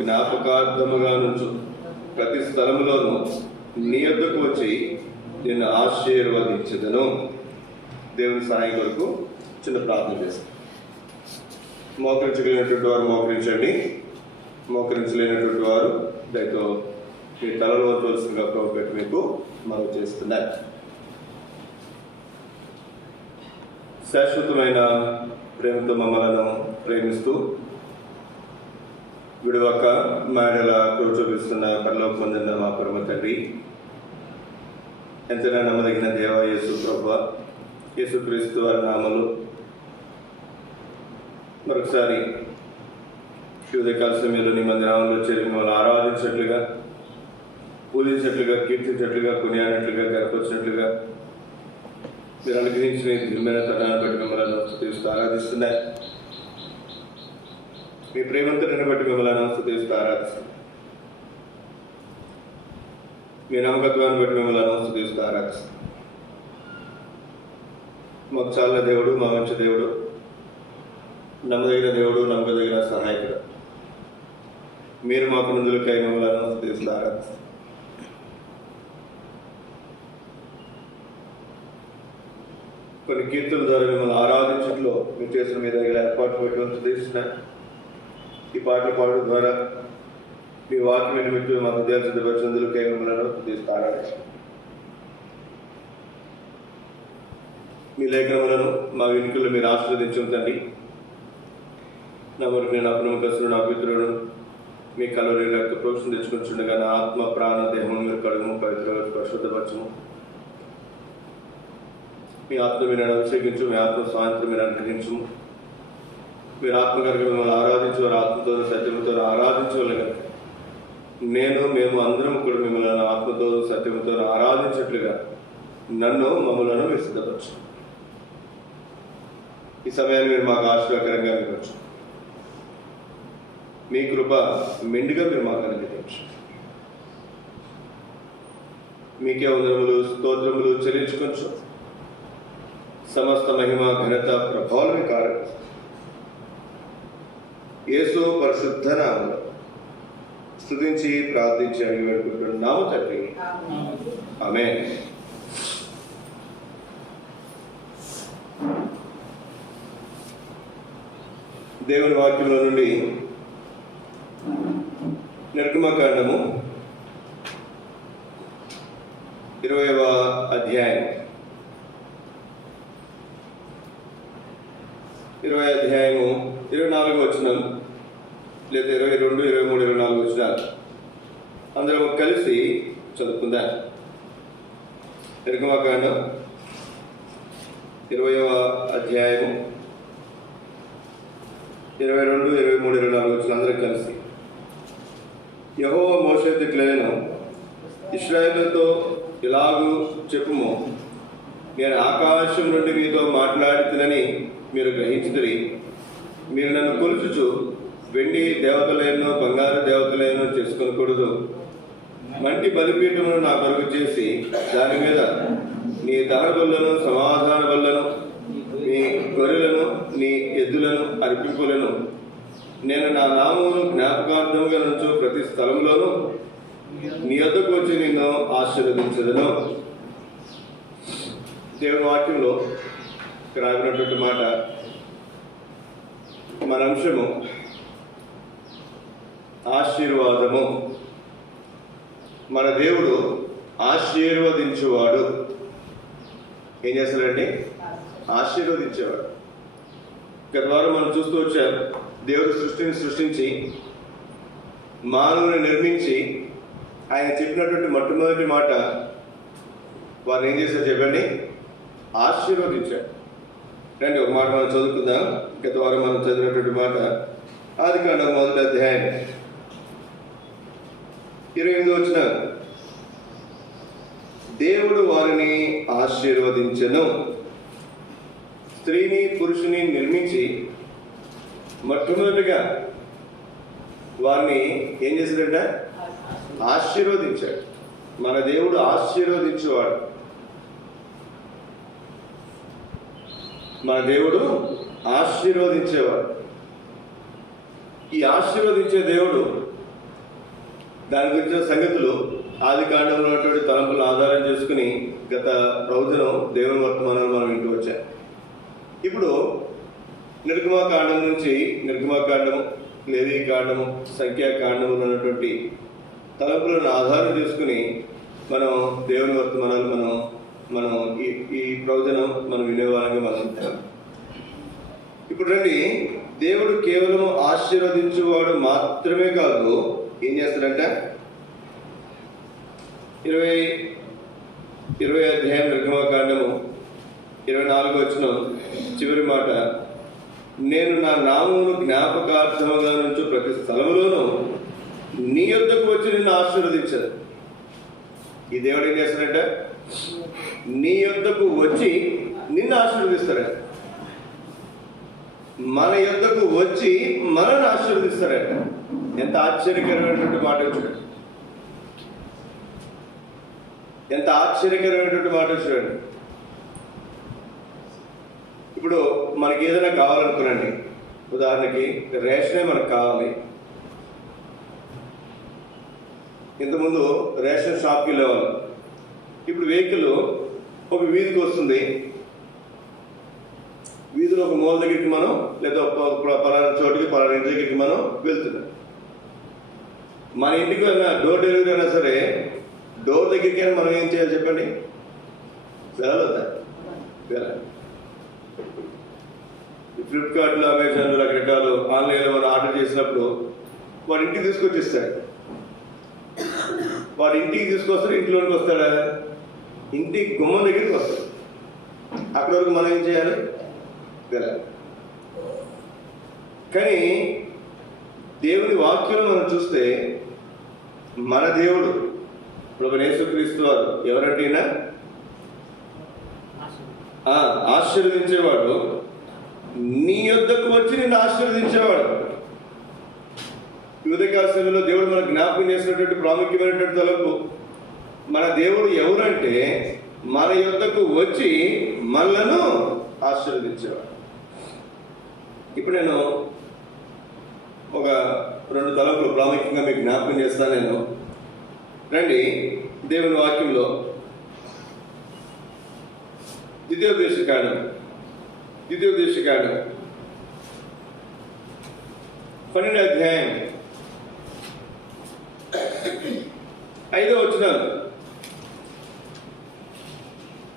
జ్ఞాపకార్థముగా నుంచు ప్రతి స్థలములోనూ నీ యొద్దకు వచ్చి నిన్ను ఆశీర్వదించదను. దేవుని సహాయం కొరకు చిన్న ప్రార్థన చేస్తాను. మోకరించగలిగినటువంటి వారు మోకరించండి, మోకరించలేనటువంటి వారు దయతో మీ తలలో తోలుసుగా ప్రభుత్వం మీకు మనం చేస్తున్నారు. శాశ్వతమైన ప్రేమతో మమ్మలను ప్రేమిస్తూ విడువక మాడల కూర్చోపిస్తున్న పరలోక పొందిన మా పరమ తండ్రి, ఎంతైనా నమ్మదగిన దేవ యేసు ప్రభువా, యేసుక్రీస్తు వారి నామములో మరొకసారి ఉదయకాల సమయంలో నీ మందిరంలో చేరి మిమ్మల్ని ఆరాధించినట్లుగా, పూజించినట్లుగా, కీర్తించినట్లుగా, కొనియాడినట్లుగా, గర్పొచ్చినట్లుగా మీరు అనుగ్రహించిన దివ్యమైన తరుణాన్ని బట్టి మిమ్మల్ని స్తుతిస్తూ ఆరాధిస్తున్నారు. మీ ప్రేమంతుడిని బట్టి మిమ్మల్ని స్తుతిస్తూ ఆరాధిస్తున్నారు. మీ నమ్మకత్వాన్ని బట్టి మిమ్మల్ని స్తుతిస్తూ ఆరాధిస్తున్నారు. మాకు చాలా దేవుడు, మా మంచి దేవుడు, నమ్మదగిన దేవుడు, నమ్మదగిన సహాయకుడు, మీరు మాకు ముందులకై మిమ్మల్ని స్తుతిస్తూ ఆరాధిస్తున్నారు. కొన్ని కీర్తనల ద్వారా మిమ్మల్ని ఆరాధించడంలో మీరు చేసిన మీద ఏర్పాటు పెట్టి తీస్తున్నారు. ఈ పాటలు పాడడం ద్వారా మీ వాక్యం నిమిత్తం మా హృదయాలు సిద్ధపరిచినందులకై మిమ్మల్ని తీస్తూ ఆరాధిస్తున్నారు. మీ లేఖనములను మా వెనుకల్లో మీరు ఆశీర్వదించుందండి. నా వరకు నేను అప్రముఖస్తుడు, నా పితృడు మీ కలవరి రక్త ప్రోక్షణ తెచ్చుకుంటుండగా నా ఆత్మ ప్రాణ దేహం మీరు కడుగు పవిత్ర పరిశుద్ధపరచము. మీ ఆత్మ మీరు అభిషేకించు, మీ ఆత్మ సాయంత్రం మీరు అనుగ్రహించము. మీరు ఆత్మ కనుక మిమ్మల్ని ఆరాధించు, వారు ఆత్మతో సత్యముతో ఆరాధించగల కనుక మేము అందరం కూడా మిమ్మల్ని ఆత్మతో సత్యముతో ఆరాధించట్లుగా మమ్మలను మీరు సిద్ధపరచు. ఈ సమయాన్ని మీరు మాకు ఆశీర్వాదకరంగా మీకు మీ కృప మెండుగా మీరు మాకు అనుగ్రహించు. మీకే వందనములు స్తోత్రములు చెల్లించుకొచ్చు. సమస్త మహిమ ఘనత ప్రభావం కారణం యేసు పరిశుద్ధ నామములో స్తుతించి ప్రార్థించి అడిగి వేడుకుంటున్నాము తండ్రి, ఆమేన్. దేవుని వాక్యంలో నుండి నిర్గమకాండము 20వ అధ్యాయం 20వ అధ్యాయము 24వ వచనం లేదా 22, 23, 24 వచనాలు అందరం కలిసి చదువుకుందాం. నిర్గమకాండం 20వ అధ్యాయము 22, 23, 24 వచనాలు అందరం కలిసి. యెహోవా మోషేతో ఇట్లనెను, ఇశ్రాయేలుతో ఇలాగూ చెప్పుము, నేను ఆకాశం నుండి మీతో మాట్లాడుతునని మీరు గ్రహించుదురి. మీరు నన్ను కొలుచుచు వెండి దేవతలను బంగారు దేవతలను చేసుకొనకూడదు. మంటి బలిపీఠమును నా కొరకు చేసి దాని మీద నీ దహన బలులను, సమాధాన బలులను, నీ గొర్రెలను, నీ ఎద్దులను అర్పింపులను నేను నా నామమును జ్ఞాపకార్థముగా నుంచు ప్రతి స్థలంలోనూ నీ వద్దకు వచ్చి నిన్ను ఆశీర్వదించదను. దేవుని వాక్యంలో రాబడినటువంటి మాట మన అంశము ఆశీర్వాదము. మన దేవుడు ఆశీర్వదించేవాడు. ఏం చేస్తాడండి? ఆశీర్వదించేవాడు. గత వారం మనం చూస్తూ వచ్చాం, దేవుడు సృష్టించి మానవుని నిర్మించి ఆయన చెప్పినటువంటి మొట్టమొదటి మాట వారు ఏం చేశారు చెప్పండి? ఆశీర్వదించాడు. రండి ఒక మాట మనం చదువుకుందాం. గత వారం మనం చదివినటువంటి మాట ఆదికాండం 1వ అధ్యాయం 28వ వచనం. దేవుడు వారిని ఆశీర్వదించెను. స్త్రీని పురుషుని నిర్మించి మొట్టమొదటిగా వారిని ఏం చేశాడంట? ఆశీర్వదించాడు. మన దేవుడు ఆశీర్వదించేవాడు. మన దేవుడు ఆశీర్వదించేవాడు. ఈ ఆశీర్వదించే దేవుడు దాని గురించిన సంగతులు ఆది కాండంలో ఉన్నటువంటి తలంపులను ఆధారం చేసుకుని గత రోజునం దేవుని వర్తమానాలు మనం వింటూ వచ్చాం. ఇప్పుడు నిర్గమాకాండం నుంచి నిర్గమాకాండము, లేవీకాండము, సంఖ్యాకాండములు ఉన్నటువంటి తలంపులను ఆధారం చేసుకుని మనం దేవుని వర్తమానాలు మనం ఈ ప్రవచనం మనం వినేవారంగా మనం ఉంటాం. ఇప్పుడు రండి, దేవుడు కేవలం ఆశీర్వదించేవాడు మాత్రమే కాదు, ఏం చేస్తాడంట? 20 అధ్యాయం నిర్గమాకాండము 24 వచనం చివరి మాట, నేను నా నామమును జ్ఞాపకార్థముగా నుంచి ప్రతి స్థలములోనూ నీ యొద్దకు వచ్చి నిన్ను ఆశీర్వదించాను. ఈ దేవుడు ఏం చేస్తాడంట? నీ యొద్దకు వచ్చి నిన్ను ఆశీర్వదిస్తాడంట. మన యొద్దకు వచ్చి మనల్ని ఆశీర్వదిస్తాడంట. ఎంత ఆశ్చర్యకరమైనటువంటి మాట చూడండి, ఎంత ఆశ్చర్యకరమైనటువంటి మాట చూడండి. ఇప్పుడు మనకి ఏదైనా కావాలనుకునండి, ఉదాహరణకి రేషనే మనకు కావాలి. ఇంతకుముందు రేషన్ షాప్కి వెళ్ళేవాళ్ళు. ఇప్పుడు వెహికల్ ఒక వీధికి వస్తుంది, వీధిలో ఒక మూల దగ్గరికి మనం లేదా పలానా చోటుకి పలానా ఇంటి దగ్గరికి మనం వెళ్తున్నాం. మన ఇంటికి వెళ్ళినా డోర్ డెలివరీ అయినా సరే డోర్ దగ్గరికి అయినా మనం ఏం చేయాలి చెప్పండి? వెళ్ళాలి. ఫ్లిప్కార్ట్లో, అమెజాన్లో రకరకాలు ఆన్లైన్లో మనం ఆర్డర్ చేసినప్పుడు వాడు ఇంటికి తీసుకొచ్చిస్తాడు. వాడు ఇంటికి తీసుకొస్తాడు, ఇంట్లోకి వస్తాడా? ఇంటి గుమ్మం దగ్గరికి వస్తాడు. అక్కడి వరకు మనం ఏం చేయాలి? వెళ్ళాలి. కానీ దేవుని వాక్యం మనం చూస్తే మన దేవుడు ప్రభువైన యేసుక్రీస్తు వారు ఎవరంటేనా ఆశీర్వదించేవాడు, నీ యొద్దకు వచ్చి నిన్ను ఆశీర్వదించేవాడు. ఉదయకాల సమయంలో దేవుడు మనకు జ్ఞాపకం చేసినటువంటి ప్రాముఖ్యమైనటువంటి తలంపు, మన దేవుడు ఎవరంటే మన యొద్దకు వచ్చి మనలను ఆశీర్వదించేవాడు. ఇప్పుడు నేను ఒక 2 తలంపులు ప్రాముఖ్యంగా మీకు జ్ఞాపకం చేస్తాను. నేను రండి, దేవుని వాక్యంలో ద్వితీయోపదేశకాండం 12వ అధ్యాయం 5వ వచనం.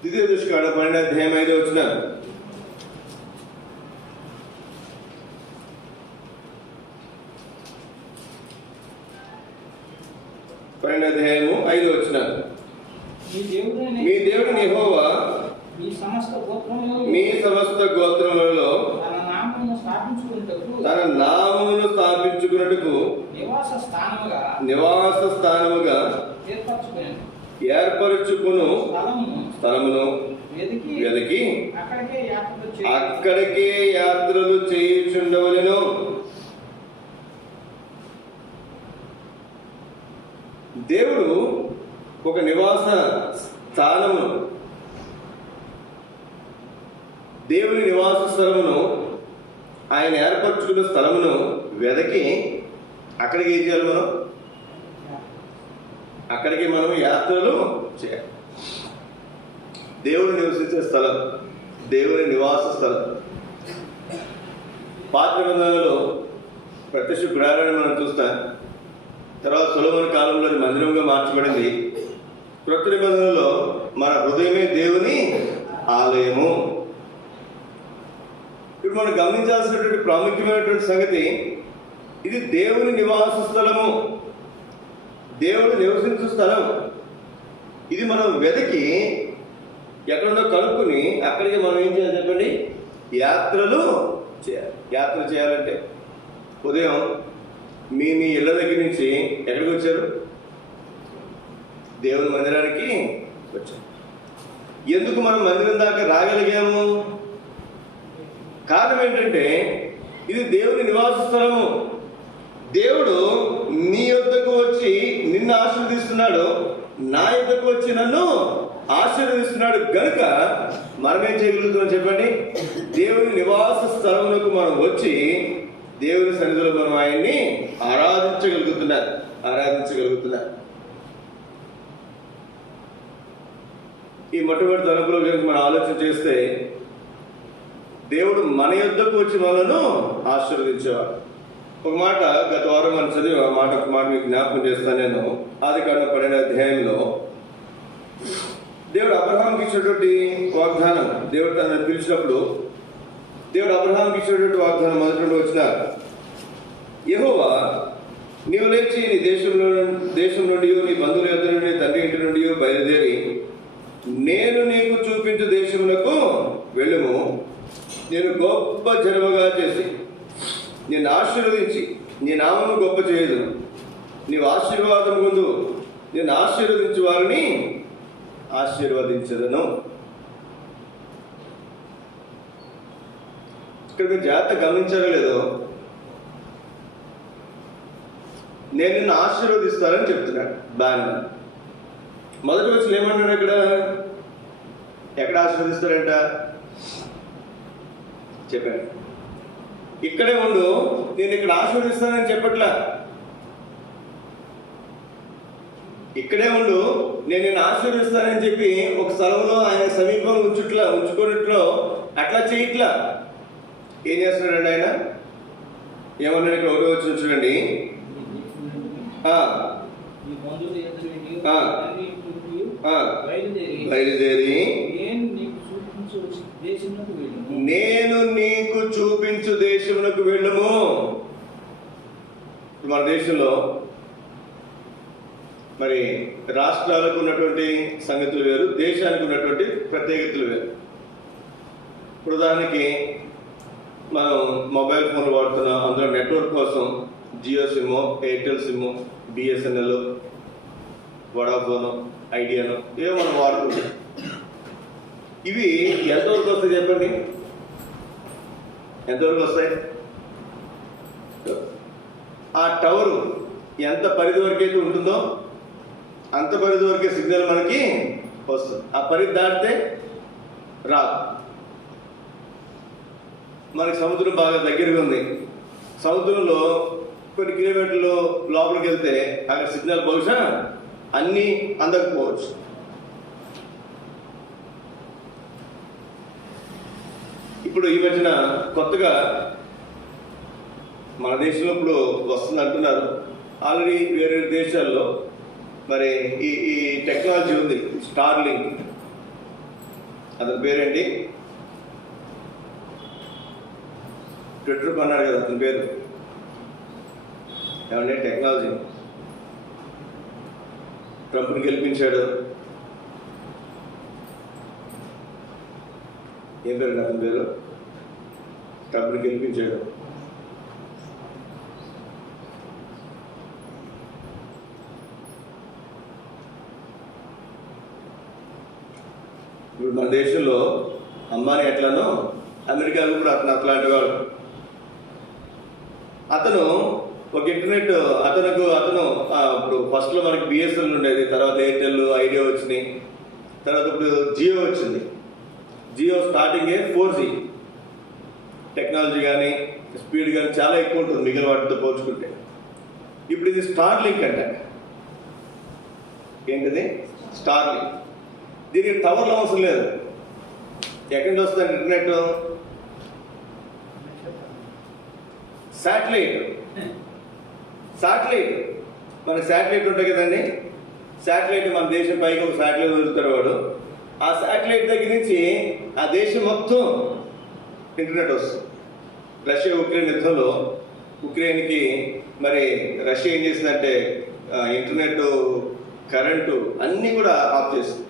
ద్వితీయోపదేశకాండం 12వ అధ్యాయం 5వ వచనం. అధ్యాయము 5వ వచనం. మీ దేవుడు యెహోవా మీ సమస్త గోత్రములలో తన నామమును స్థాపించుకున్నట్టుకు నివాస స్థానముగా ఏర్పరచుకును స్థలమును వెదికి అక్కడికే యాత్రలు చేయుచుండవలెను. దేవుడు ఒక నివాస స్థానమును, దేవుని నివాస స్థలమును, ఆయన ఏర్పరచుకున్న స్థలమును వెదకి అక్కడికి ఏం చేయాలి? అక్కడికి మనం యాత్రలు చేయాలి. దేవుడు నివసించే స్థలం, దేవుని నివాస స్థలం. పాత నిబంధనలో ప్రత్యక్ష గుడారాన్ని మనం చూస్తాం. తర్వాత సొలొమోను కాలంలో మందిరంగా మార్చబడింది. క్రొత్త నిబంధనలో మన హృదయమే దేవుని ఆలయము. ఇప్పుడు మనం గమనించాల్సినటువంటి ప్రాముఖ్యమైనటువంటి సంగతి, ఇది దేవుని నివాస స్థలము, దేవుడు నివసించు స్థలం. ఇది మనం వెతికి ఎక్కడుందో కనుక్కుని అక్కడికి మనం ఏం చేయాలి చెప్పండి? యాత్రలు చేయాలి. యాత్ర చేయాలంటే ఉదయం మీ ఇళ్ళ దగ్గర నుంచి ఎక్కడికి వచ్చారు? దేవుని మందిరానికి వచ్చారు. ఎందుకు మనం మందిరం దాకా రాగలిగాము? కారణం ఏంటంటే ఇది దేవుని నివాస స్థలము. దేవుడు నీ యొద్దకు వచ్చి నిన్ను ఆశీర్వదిస్తున్నాడు, నా యొద్దకు వచ్చి నన్ను ఆశీర్వదిస్తున్నాడు. గనుక మనమేం చేయగలుగుతున్నాం చెప్పండి? దేవుని నివాస స్థలములకు మనం వచ్చి దేవుని సన్నిధిలో మనం ఆయన్ని ఆరాధించగలుగుతున్నారు. ఈ మొట్టమొదటి తలంపుల గురించి మనం ఆలోచన చేస్తే, దేవుడు మన యొద్దకు వచ్చి మనను ఆశీర్వదించేవాడు. ఒక మాట గత వారం మనం చదివి ఒక మాట మీకు జ్ఞాపకం చేస్తాను. నేను ఆదికాండం 12వ అధ్యాయంలో దేవుడు అబ్రహాంకి ఇచ్చినటువంటి వాగ్దానం, దేవుడు తనను పిలిచినప్పుడు దేవుడు అబ్రహాంకి ఇచ్చినటువంటి వాగ్దానం మొదటి నుండి వచ్చిన, యెహోవా నీవు లేచి నీ దేశం నుండి నీ బంధువుల యొద్ద నుండి తండ్రి ఇంటి నుండి బయలుదేరి నేను నీకు చూపించు దేశమునకు వెళ్ళుము. నేను గొప్ప జనముగా చేసి నిన్ను ఆశీర్వదించి నీ నామము గొప్ప చేయదును. నీవు ఆశీర్వాదం ముందు నేను ఆశీర్వదించు వారిని ఆశీర్వదించదను. ఇక్కడ మీరు జాగ్రత్త గమనించారో లేదో, నేను నిన్ను ఆశీర్వదిస్తానని చెప్తున్నాడు. బాగా మొదటి వచ్చి ఏమన్నాడు? ఎక్కడ ఆశీర్వదిస్తాడంట చెప్పాడు. ఇక్కడే ఉండు, నేను ఇక్కడ ఆశీర్వదిస్తానని చెప్పట్లా. ఇక్కడే ఉండు, నేను నిన్ను ఆశీర్వదిస్తానని చెప్పి ఒక స్థలంలో ఆయన సమీపంలో ఉంచుకున్నట్లో అట్లా చేయట్లా. ఏం చేస్తున్నాడండి ఆయన? ఏమన్నాడు? ఇక్కడ ఒకటి వచ్చి చూడండి, బయలుదేరి నేను నీకు చూపించు దేశమునకు వెళ్ళుము. మన దేశంలో మరి రాష్ట్రాలకు ఉన్నటువంటి సంగతులు వేరు, దేశానికి ఉన్నటువంటి ప్రత్యేకతలు వేరు. ఉదాహరణకి మనం మొబైల్ ఫోన్లు వాడుతున్నాం, అందులో నెట్వర్క్ కోసం Jio sim, Airtel sim, BSNL, Vodafone, ఐడియాను ఏమో మనం వాడుకుంటాం. ఇవి ఎంతవరకు వస్తాయి చెప్పండి? ఎంతవరకు వస్తాయి? ఆ టవరు ఎంత పరిధి వరకు అయితే ఉంటుందో అంత పరిధి వరకే సిగ్నల్ మనకి వస్తుంది. ఆ పరిధి దాటితే రాదు. మనకి సముద్రం బాగా దగ్గరగా ఉంది. సముద్రంలో కొన్ని కిలోమీటర్లు లోపలికి వెళ్తే అక్కడ సిగ్నల్ బహుశా అన్నీ అందకపోవచ్చు. ఇప్పుడు ఈ మధ్యన కొత్తగా మన దేశంలో ఇప్పుడు వస్తుంది అంటున్నారు. ఆల్రెడీ వేరే దేశాల్లో మరి ఈ టెక్నాలజీ ఉంది. స్టార్లింక్, అతని పేరేంటి? ట్విట్టర్ అన్నాడు కదా అతని పేరు. ఏమంటే టెక్నాలజీ ట్రంప్ని గెలిపించాడు. ఏం పేరు అతని పేరు? ట్రంప్ని గెలిపించాడు. ఇప్పుడు మన దేశంలో అంబానీ ఎట్లానో అమెరికాలో కూడా అట్లాంటి వాడు. అతను ఒక ఇంటర్నెట్ అతను ఇప్పుడు ఫస్ట్లో మనకి బిఎస్ఎన్ఎల్ ఉండేది, తర్వాత ఎయిర్టెల్, ఐడియా వచ్చినాయి, తర్వాత ఇప్పుడు జియో వచ్చింది. జియో స్టార్టింగే 4G. టెక్నాలజీ కానీ స్పీడ్ కానీ చాలా ఎక్కువ ఉంటుంది మిగిలిన వాటితో పోల్చుకుంటే. ఇప్పుడు ఇది స్టార్లింక్ అంట. ఏంటిది? స్టార్లింక్. దీనికి టవర్లు అవసరం లేదు. ఎక్కడి నుంచి వస్తుంది ఇంటర్నెట్? శాటిలైట్. మనకి శాటిలైట్ ఉంటుంది కదండి. శాటిలైట్ మన దేశం పైకి ఒక శాటిలైట్ వదులుతాడు వాడు. ఆ శాటిలైట్ దగ్గర నుంచి ఆ దేశం మొత్తం ఇంటర్నెట్ వస్తుంది. రష్యా ఉక్రెయిన్ యుద్ధంలో ఉక్రెయిన్కి మరి రష్యా ఏం చేసిందంటే ఇంటర్నెట్, కరెంటు అన్నీ కూడా ఆఫ్ చేసింది.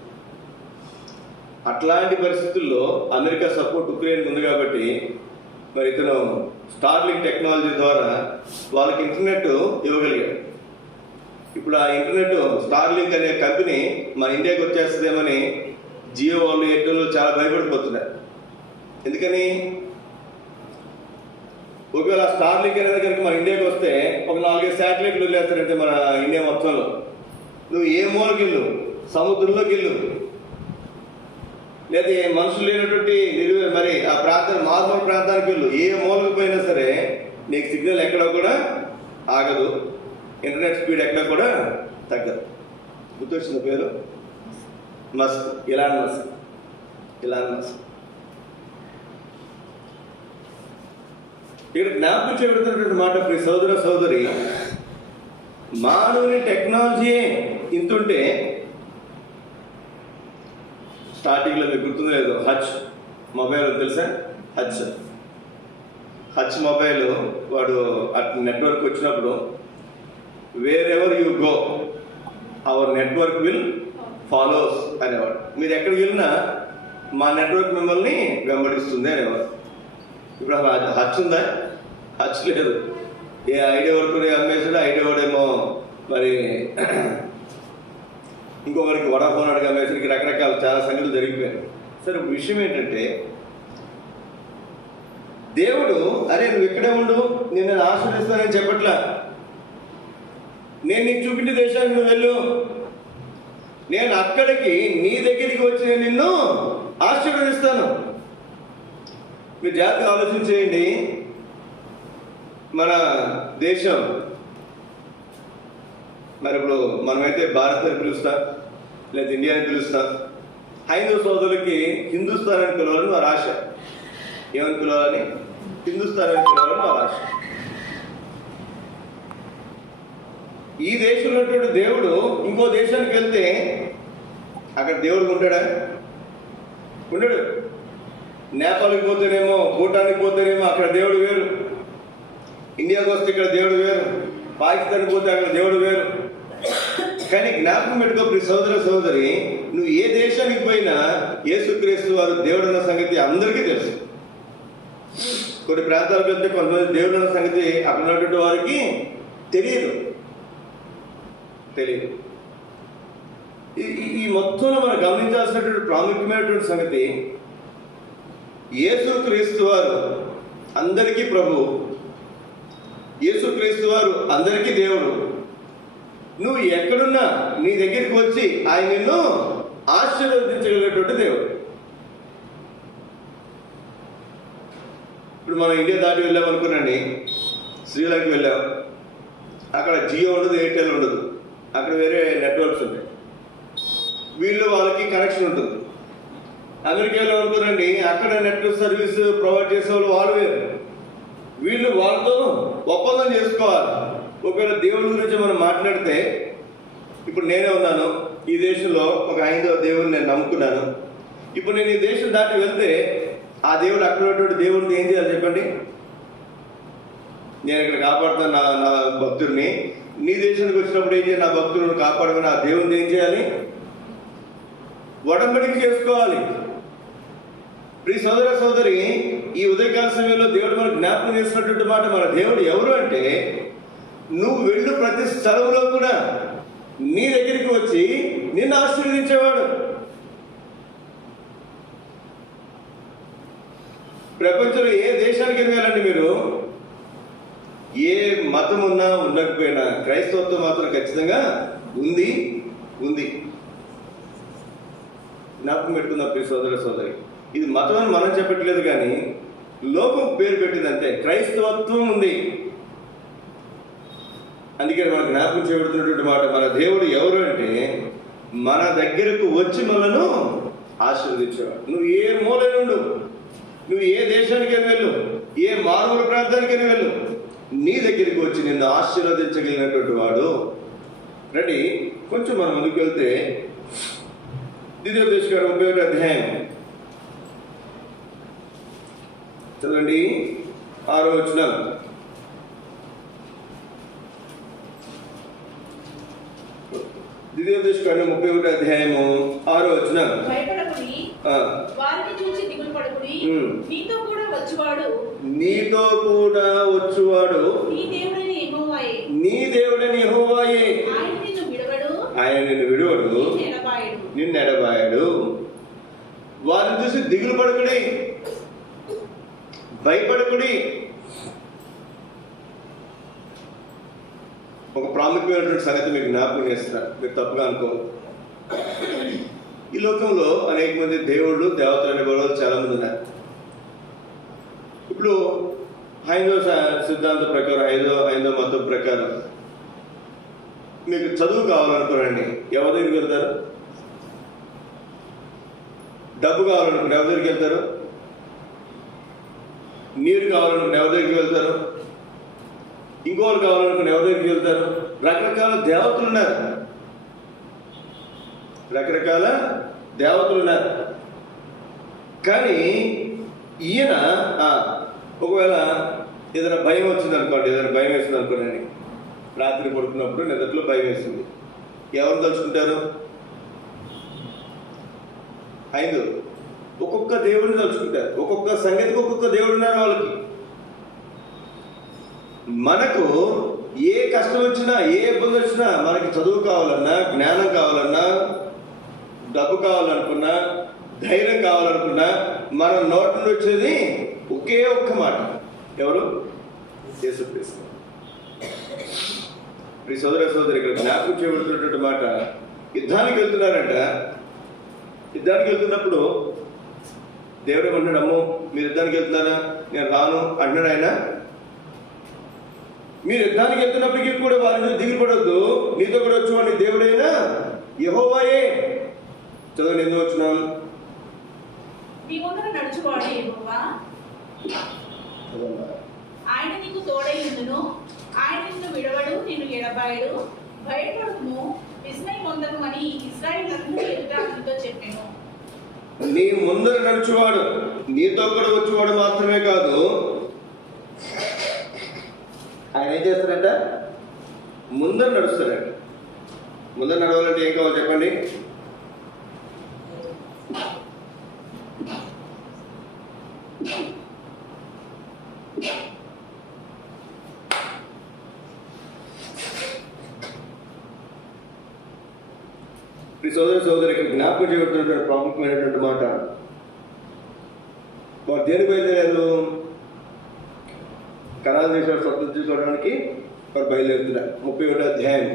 అట్లాంటి పరిస్థితుల్లో అమెరికా సపోర్ట్ ఉక్రెయిన్కి ఉంది కాబట్టి మరి ఇతను స్టార్లింక్ టెక్నాలజీ ద్వారా వాళ్ళకి ఇంటర్నెట్ ఇవ్వగలిగాడు. ఇప్పుడు ఆ ఇంటర్నెట్ స్టార్లింక్ అనే కంపెనీ మన ఇండియాకి వచ్చేస్తుందేమని జియో వాళ్ళు, ఎయిర్టెల్ చాలా భయపడిపోతున్నారు. ఎందుకని? ఒకవేళ స్టార్లింక్ అనేది కనుక మన ఇండియాకి వస్తే ఒక 4-5 శాటిలైట్లు వదిలేస్తారంటే మన ఇండియా మొత్తంలో. నువ్వు ఏ మూలకి వెళ్ళు, సముద్రంలోకి వెళ్ళు, లేదా మనుషులు లేనటువంటి మరి ఆ ప్రాంతం మారుమూల ప్రాంతానికి వెళ్ళు, ఏ మూలకు పోయినా సరే నీకు సిగ్నల్ ఎక్కడ కూడా ఆగదు, ఇంటర్నెట్ స్పీడ్ ఎక్కడ కూడా తగ్గదు. గుర్తొచ్చిన పేరు మస్క్, ఇలాన్ మస్క్. ఇక్కడ జ్ఞాపకం చేయబడుతున్నటువంటి మాట, ప్రియ సోదర సోదరి, మానవుని టెక్నాలజీ ఇంతుంటే స్టార్టింగ్లో మీకు గుర్తుందో లేదో, హచ్ మొబైల్ తెలుసా? హచ్ మొబైల్ వాడు నెట్వర్క్ వచ్చినప్పుడు wear ever you go our network will follows అనేవాడు. మీరు ఎక్కడికి వెళ్ళినా మా నెట్వర్క్ మిమ్మల్ని వెంబడిస్తుంది అనేవాడు. ఇప్పుడు హచ్ ఉందా? హచ్ లేదు. ఏ ఐడియా వరకు అమ్మేసాడు, ఐడియా వాడేమో మరి ఇంకొకరికి వడాఫోన్ అడిగి అమ్మేసరికి రకరకాల చాలా సంగతులు జరిగిపోయాయి. సరే, విషయం ఏంటంటే దేవుడు అరే నువ్వు ఇక్కడే ఉండు, నేను ఆశీర్వదిస్తానని చెప్పట్లా. నేను నీకు చూపించే దేశానికి నువ్వు వెళ్ళు, నేను అక్కడికి నీ దగ్గరికి వచ్చి నేను నిన్ను ఆశీర్వదిస్తాను. మీరు జాగ్రత్తగా ఆలోచించేయండి. మన దేశం మరి ఇప్పుడు మనమైతే భారత్ అని పిలుస్తాం, లేదా ఇండియా అని పిలుస్తాం. హైందవ సోదరులకి హిందుస్థాన్ అని పిలవాలని వారి ఆశ. ఏమని పిలవాలని? హిందుస్థాన్ అని పిలవాలని వారి ఆశ. ఈ దేశంలో ఉన్నటువంటి దేవుడు ఇంకో దేశానికి వెళ్తే అక్కడ దేవుడు ఉంటాడా? ఉండడు. నేపాల్కి పోతేనేమో, భూటాన్కి పోతేనేమో అక్కడ దేవుడు వేరు, ఇండియాకి వస్తే ఇక్కడ దేవుడు వేరు, పాకిస్తాన్కి పోతే అక్కడ దేవుడు వేరు. కానీ జ్ఞాపకం పెట్టుకో ప్రియ సోదర సోదరి, నువ్వు ఏ దేశానికి పోయినా యేసుక్రీస్తు వారు దేవుడు అన్న సంగతి అందరికీ తెలుసు. కొన్ని ప్రాంతాలకు వెళ్తే కొంతమంది దేవుడు అన్న సంగతి అక్కడ ఉన్నటువంటి వారికి తెలియదు. ఈ మొత్తంలో మనం గమనించాల్సినటువంటి ప్రాముఖ్యమైనటువంటి సంగతి, యేసుక్రీస్తు వారు అందరికీ ప్రభు, యేసుక్రీస్తు వారు అందరికీ దేవుడు. నువ్వు ఎక్కడున్నా నీ దగ్గరికి వచ్చి ఆయన నిన్ను ఆశీర్వదించగలిగేటువంటి దేవుడు. ఇప్పుడు మనం ఇండియా దాటి వెళ్ళామనుకున్నాండి, శ్రీలంక వెళ్ళాం. అక్కడ జియో ఉండదు, ఎయిర్టెల్ ఉండదు, అక్కడ వేరే నెట్వర్క్స్ ఉంటాయి. వాళ్ళకి కనెక్షన్ ఉంటుంది. అమెరికాలో అనుకోనండి, అక్కడ నెట్వర్క్ సర్వీస్ ప్రొవైడ్ చేసే వాళ్ళు వేరు. వాళ్ళతో ఒప్పందం చేసుకోవాలి. ఒకవేళ దేవుడి గురించి మనం మాట్లాడితే, ఇప్పుడు నేనే ఉన్నాను ఈ దేశంలో, ఒక హైందవ దేవుడిని నేను నమ్ముకున్నాను. ఇప్పుడు నేను ఈ దేశం దాటి వెళ్తే ఆ దేవుడు అక్కడ ఉన్నటువంటి దేవుడిని ఏం చేయాలి చెప్పండి? నేను ఇక్కడ కాపాడుతాను నా భక్తుడిని. నీ దేశానికి వచ్చినప్పుడు ఏం చేయాలి? నా భక్తులను కాపాడుకుని ఆ దేవుడిని ఏం చేయాలి? ఒడంబడిక చేసుకోవాలి. ప్రియ సోదర సోదరి, ఈ ఉదయకాల సమయంలో దేవుడు మనకు జ్ఞాపకం చేసినటువంటి మాట, మన దేవుడు ఎవరు అంటే, నువ్వు వెళ్ళు ప్రతి స్థలంలో కూడా నీ దగ్గరికి వచ్చి నిన్ను ఆశీర్వదించేవాడు. ప్రపంచంలో ఏ దేశానికి వెళ్ళండి మీరు, ఏ మతం ఉన్నా ఉండకపోయినా క్రైస్తవత్వం మాత్రం ఖచ్చితంగా ఉంది. జ్ఞాపకం పెట్టుకుందాం ప్రియ సోదర సోదరి, ఇది మతం అని మనం చెప్పట్లేదు, కానీ లోకం పేరు పెట్టింది అంతే. క్రైస్తవత్వం ఉంది. అందుకే మనకు జ్ఞాపకం చేయబడుతున్నటువంటి మాట, మన దేవుడు ఎవరు అంటే, మన దగ్గరకు వచ్చి మనను ఆశీర్వదించేవాడు. నువ్వు ఏ మూలైన ఉండు, నువ్వు ఏ దేశానికైనా వెళ్ళు, ఏ మారుమూల ప్రాంతానికైనా వెళ్ళు, నీ దగ్గరికి వచ్చి నిన్ను ఆశీర్వదించగలిగినటువంటి వాడు. రండి కొంచెం మనం ముందుకు వెళ్తే, ద్వితీయోపదేశకాండం 31వ అధ్యాయం చదవండి, 6వ వచనం. ద్వితీయోపదేశకాండం 31వ అధ్యాయము 6వ వచనం. వారిని చూసి దిగులు పడకుడి, నీతో కూడా వచ్చువాడు నీ దేవుడైన యెహోవాయే. ఆయన నిన్ను విడువడు, నిన్ను ఎడబాయడు. వారిని చూసి దిగులు పడకుడి, భయపడకుడి. ఒక ప్రాముఖ్యమైనటువంటి సంగతి మీకు జ్ఞాపకం చేస్తున్నారు, మీరు తప్పుగా అనుకో. ఈ లోకంలో అనేక మంది దేవుళ్ళు దేవతలు అనే గొడవలు చాలా మంది ఉన్నారు. ఇప్పుడు హైందవ సిద్ధాంతం ప్రకారం, హైందవ మతం ప్రకారం మీకు చదువు కావాలనుకోనండి, ఎవరి దగ్గరికి వెళ్తారు? డబ్బు కావాలనుకుని ఎవరి దగ్గరికి వెళ్తారు? నీరు కావాలనుకుని ఎవరి దగ్గరికి వెళ్తారు? ఇంకోళ్ళు కావాలనుకుని ఎవరి దగ్గరికి వెళ్తారు? రకరకాల దేవతలు ఉన్నారు, రకరకాల దేవతలు ఉన్నారు. కానీ ఈయన ఒకవేళ ఏదైనా భయం వచ్చింది అనుకోండి, ఏదైనా భయం వేసింది అనుకోండి, రాత్రి పడుకున్నప్పుడు నిద్రలో భయం వేసింది, ఎవరు తలుచుకుంటారు? ఒక్కొక్క దేవుడిని తలుచుకుంటారు. ఒక్కొక్క సంగతికి ఒక్కొక్క దేవుడు ఉన్నారు వాళ్ళకి. మనకు ఏ కష్టం వచ్చినా, ఏ ఇబ్బంది వచ్చినా, మనకి చదువు కావాలన్నా, జ్ఞానం కావాలన్నా, డబ్బు కావాలనుకున్నా, ధైర్యం కావాలనుకున్నా, మన నోటి నుండి వచ్చేది ఒకే ఒక్క మాట. ఎవరు? యేసుక్రీస్తు. ఈ సోదరి ఇక్కడ జ్ఞాపకం చేయబడుతున్నటువంటి మాట, యుద్ధానికి వెళ్తున్నారంట. యుద్ధానికి వెళ్తున్నప్పుడు దేవుడు ఏమంటాడు? అమ్మో, మీరు యుద్ధానికి వెళ్తున్నారా? నేను రాను అంటున్నాడు ఆయన. మీరు యుద్ధానికి వెళ్తున్నప్పటికీ కూడా వారి దిగులు పడవద్దు, నీతో కూడా వచ్చేవాడిని దేవుడైనా యెహోవాయే. చదవండి, ఎందుకు వచ్చినాం? నీ ముందర నడుచువాడు యెహోవా, ఆయన నీకు తోడై ఉండును, ఆయన నిన్ను విడవడు, నిన్ను ఎడబాయడు. భయపడకుము, విస్మయం పొందకుమని ఇశ్రాయేలులందరూ ఎదుట అతనితో చెప్పెను. నీ ముందర నడుచువాడు, నీతో కూడా వచ్చేవాడు మాత్రమే కాదు, ఆయన ఏం చేస్తాడంట? ముందర నడుస్తాడంట. ముందర నడవాలంటే ఏం కావాలి చెప్పండి? ఈ సోదరికి జ్ఞాపకం చేయబడుతున్నటువంటి ప్రాముఖ్యమైనటువంటి మాట. వారు దేనికి బయలుదేరారు? కనాను దేశాన్ని స్వతంత్రించుకోవడానికి వారు బయలుదేరుతున్నారు. 31వ అధ్యాయం,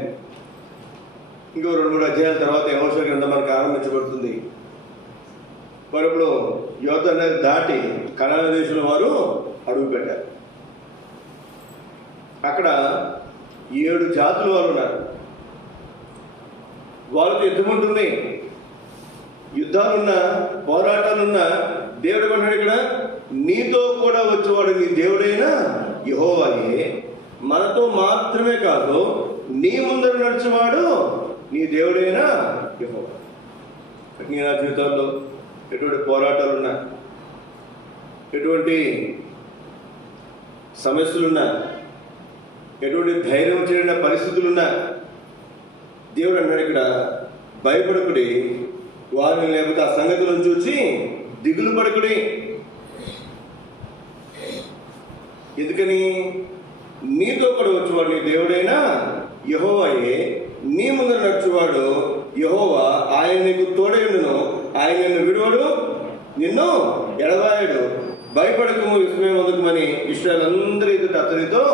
ఇంకో 2-3 అధ్యాయాల తర్వాత యెహోషువ గ్రంథం మనకు ఆరంభించబడుతుంది. వారు ఇప్పుడు యోర్దాను నది దాటి కనాను దేశంలో వారు అడుగు పెట్టారు. అక్కడ 7 జాతుల వారు ఉన్నారు. వాళ్ళకి యుద్ధం ఉంటుంది, యుద్ధాలున్నా, పోరాటాలున్నా, దేవుడు అన్నాడు ఇక్కడ, నీతో కూడా వచ్చేవాడు నీ దేవుడైనా యెహోవాయే. మనతో మాత్రమే కాదు, నీ ముందర నడిచేవాడు నీ దేవుడైనా యెహోవా. నీ నా జీవితంలో ఎటువంటి పోరాటాలున్నా, ఎటువంటి సమస్యలున్నా, ఎటువంటి ధైర్యం చేయని పరిస్థితులున్నా, దేవుడు అన్నాడు ఇక్కడ, భయపడకుడి, వారిని లేకపోతే ఆ సంగతులను చూసి దిగులు పడకుడి. ఎందుకని? నీతో కూడా వచ్చేవాడు నీ దేవుడైనా యెహోవాయే, నీ ముందర నడుచువాడు యెహోవా, ఆయన నీకు తోడయుండును, ఆయన నిన్ను విడువడు, నిన్ను ఎడబాయడు. భయపడకము, విస్మయం పొందకమని ఇశ్రాయేలులందరి ఎదుట అతనితో.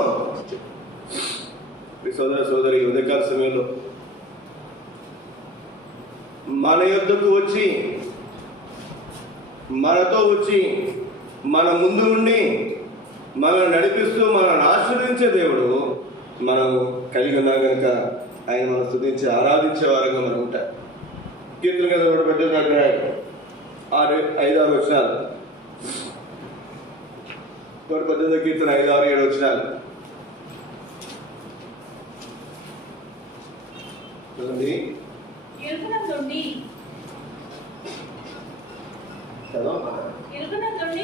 సోదరి ఉదయకాల సమయంలో మన యొద్దకు వచ్చి, మనతో వచ్చి, మన ముందు ఉండి మనల్ని నడిపిస్తూ మనల్ని ఆశీర్వదించే దేవుడు మనం కలిగి ఉన్నా కనుక ఆయన మనం స్తుతించి ఆరాధించే వారుగా మనం ఉంటాం. కీర్తన కదా 5-6 వచనాలు, 18వ కీర్తన 5-6-7 వచనాలు చూడండి. ఇరుగునందుండి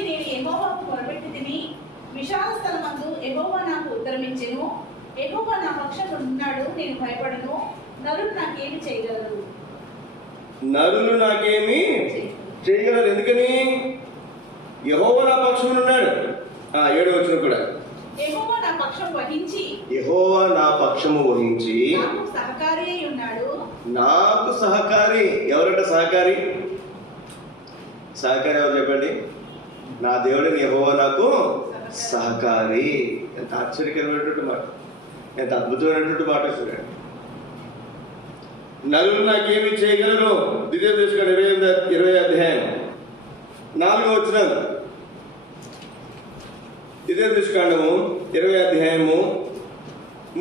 నేను యెహోవాకు మొరపెట్టితిని, విశాల స్థలమందు యెహోవా నాకు ఉత్తరమిచ్చెను. యెహోవా నా పక్షమున ఉన్నాడు, నేను భయపడను. నరులు నాకేమి చేయగలరు? నరులు నాకేమి చేయగలరు? ఎందుకని? యెహోవా నా పక్షమున ఉన్నాడు. 7వ వచనం కూడా, యెహోవా నా పక్షము వహించి, యెహోవా నా పక్షము వహించి నాకు సహకారి అయి ఉన్నాడు. నాకు సహకారి. ఎవరంట సహకారి? సహకారి ఎవరు చెప్పండి? నా దేవుడిని యెహోవా నాకు సహకారి. ఎంత ఆశ్చర్యకరమైనటువంటి మాట, ఎంత అద్భుతమైనటువంటి మాట చూడండి. నలుగురు నాకేమి చేయగలరు? ద్వితీయోపదేశకాండం 20వ అధ్యాయం 4వ వచనం, ద్వితీయోపదేశకాండము 20వ అధ్యాయము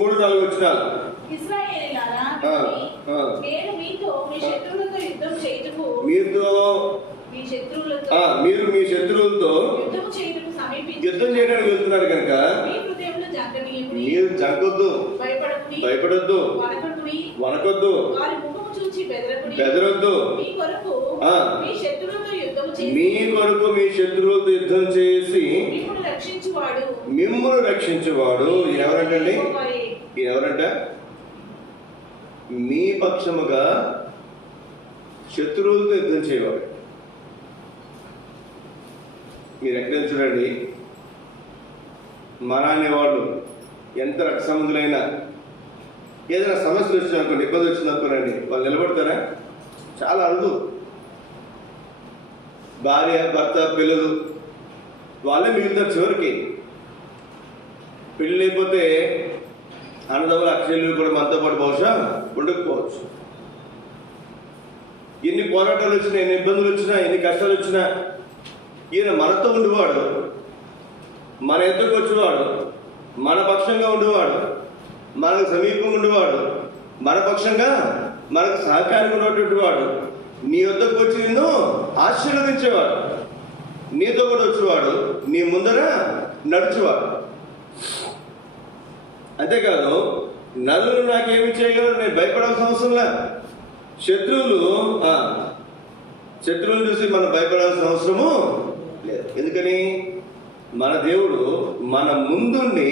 3-4 వచనాలు. ఇశ్రాయేలీయులారా, నేను మీతో మీ శత్రువులతో యుద్ధం చేయుటకు మీరు మీ శత్రువులతో యుద్ధం చేయడానికి వెళ్తున్నారు కనుక మీరు జంకొద్దు, భయపడొద్దు, వనకొద్దు, బెదరొద్దు. మీ కొరకు మీ శత్రువులతో యుద్ధం చేసి మిమ్మును రక్షించువాడు ఎవరంటండి? ఎవరంట? మీ పక్షముగా శత్రువులతో యుద్ధం చేయవాడు. మీరు ఎక్కడైనా చూడండి, మన అనేవాళ్ళు ఎంత రక్షసముద్రులైనా ఏదైనా సమస్యలు వచ్చిందనుకోండి, ఇబ్బంది వచ్చిందనుకోనండి, వాళ్ళు నిలబడతారా? చాలా అరుదు. భార్య, భర్త, పిల్లలు వాళ్ళే మిగులుతారు చివరికి. పెళ్ళి లేకపోతే అన్నదమ్ములు అక్షయులు కూడా మనతో పాటు బహుశా ఉండకపోవచ్చు. ఎన్ని పోరాటాలు వచ్చినా, ఎన్ని ఇబ్బందులు వచ్చినా, ఎన్ని కష్టాలు వచ్చినా ఈయన మనతో ఉండేవాడు, మన ఎదురుకు వచ్చేవాడు, మన పక్షంగా ఉండేవాడు, మనకు సమీపంగా ఉండేవాడు, మన పక్షంగా మనకు సహకారంగా ఉన్నటువంటి వాడు నీ వద్దకు వచ్చి నిన్ను ఆశీర్వదించేవాడు, నీతో కూడా వచ్చేవాడు, నీ ముందర నడుచువాడు. అంతేకాదు, నలుగురు నాకేమి చేయగలరు, నేను భయపడాల్సిన అవసరంలా. శత్రువులు చూసి మనం భయపడాల్సిన అవసరము లేదు. ఎందుకని? మన దేవుడు మన ముందుండి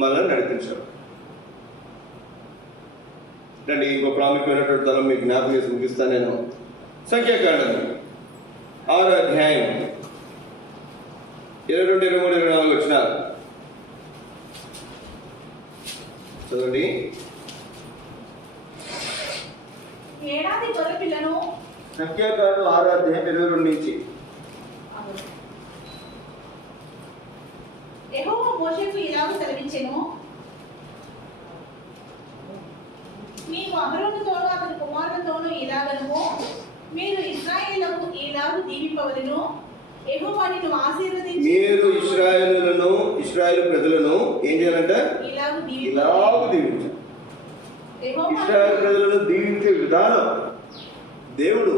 మనల్ని నడిపించాడు. రండి, ఇంకో ప్రాముఖ్యమైనటువంటి తలం మీకు జ్ఞాపకం చేసి ముగిస్తాను నేను. సంఖ్యాకాండం 6వ అధ్యాయం 22, 23, 24 వచనాలు చదవండి. ఏడాది గొర్రెపిల్లను, సంఖ్యాకాండం 6వ అధ్యాయం 22 నుంచి. యెహోవా మోషేకు ఇలాగ సెలవిచ్చెను, నీవు అహరోనుతోనూ అతని కుమారులతోనూ ఇలాగను మీరు ఇశ్రాయేలుకు ఇలాగు దీవింపవలెను. యెహోవా నిన్ను ఆశీర్వదించి, మీరు ఇశ్రాయేలు ప్రజలను ఏం చేయాలంట? ఇలాగు దీవించాలి. ఇశ్రాయేలు ప్రజలను దీవించే విధానం, దేవుడు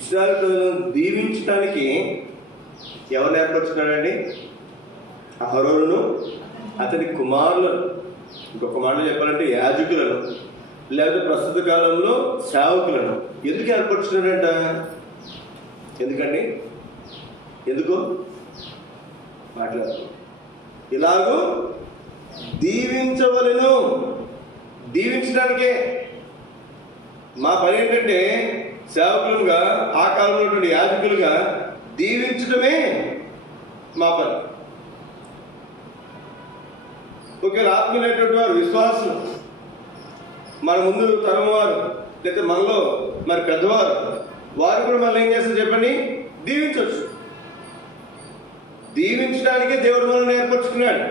ఇశ్రాయేలు ప్రజలను దీవించడానికి ఎవరు ఏర్పరుచున్నాడండి? అహరోనును అతని కుమారులను, ఇంకొక మాటలు చెప్పాలంటే యాజకులను, లేకపోతే ప్రస్తుత కాలంలో సేవకులను. ఎందుకు ఏర్పరుచున్నాడంట? ఎందుకండి? ఎందుకు మాట్లాడు? ఇలాగూ దీవించవలెను. దీవించడానికే మా పని ఏంటంటే, సేవకులుగా, ఆ కాలంలో యాజకులుగా దీవించడమే మా పని. ఒకవేళ ఆత్మీయులైనటువంటి వారు, విశ్వాసులు, మన ముందు తరం వారు, లేకపోతే మనలో మరి పెద్దవారు, వారు కూడా మనల్ని ఏం చేస్తారు చెప్పండి? దీవించవచ్చు. దీవించడానికే దేవుడు మనల్ని ఏర్పరచుకున్నాడు.